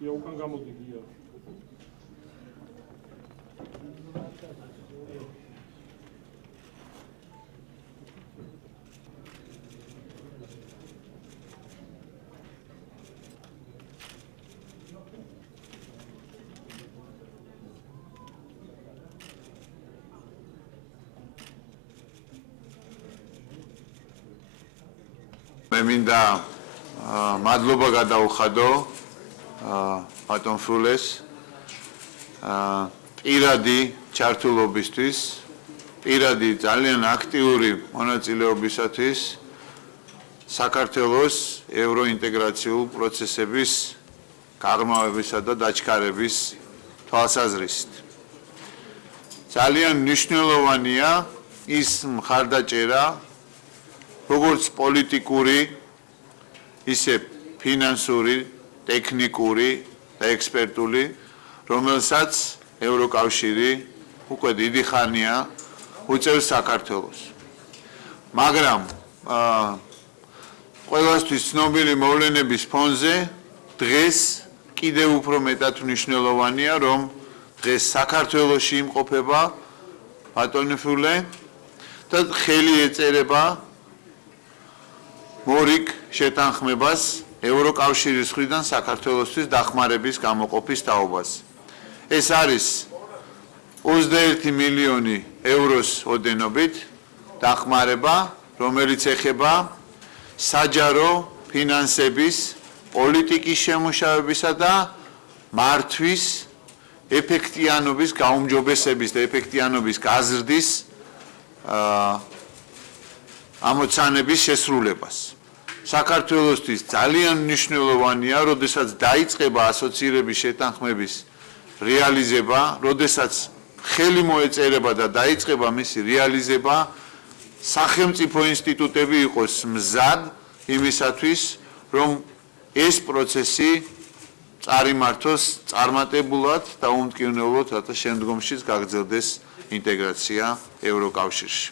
გია უკან გამოდი გია. მე მინდა მადლობა გადაუხადო ბატონ ფულეს პირადი ჩართულობისთვის, პირადი ძალიან აქტიური მონაწილეობისათვის საქართველოს ევროინტეგრაციულ პროცესების გაღრმავებისა და დაჩქარების თვალსაზრისით. ძალიან მნიშვნელოვანია ის მხარდაჭერა, როგორც პოლიტიკური, ისე ფინანსური, ტექნიკური და ექსპერტული, რომელსაც ევროკავშირი უკვე დიდი ხანია უწევს საქართველოს. მაგრამ ყველასთვის ცნობილი მოვლენების ფონზე დღეს კიდევ უფრო მეტად მნიშვნელოვანია, რომ დღეს საქართველოში იმყოფება ბატონი ფულე და ხელი ეწერება მორიგ შეთანხმებას ევროკავშირის მხრიდან საქართველოსთვის დახმარების გამოყოფის თაობაზე. ეს არის 21 მილიონი ევროს ოდენობით დახმარება, რომელიც ეხება საჯარო ფინანსების, პოლიტიკის შემუშავებისა და მართვის ეფექტიანობის გაუმჯობესების და ეფექტიანობის გაზრდის ამოცანების შესრულებას. საქართველოსთვის ძალიან მნიშვნელოვანია, როდესაც დაიწყება ასოცირების შეთანხმების რეალიზება, როდესაც ხელი მოეწერება და დაიწყება მისი რეალიზება, სახელმწიფო ინსტიტუტები იყოს მზად იმისათვის, რომ ეს პროცესი წარიმართოს წარმატებულად და უმტკივნეულოდ, რათა შემდგომშიც გაგრძელდეს ინტეგრაცია ევროკავშირში.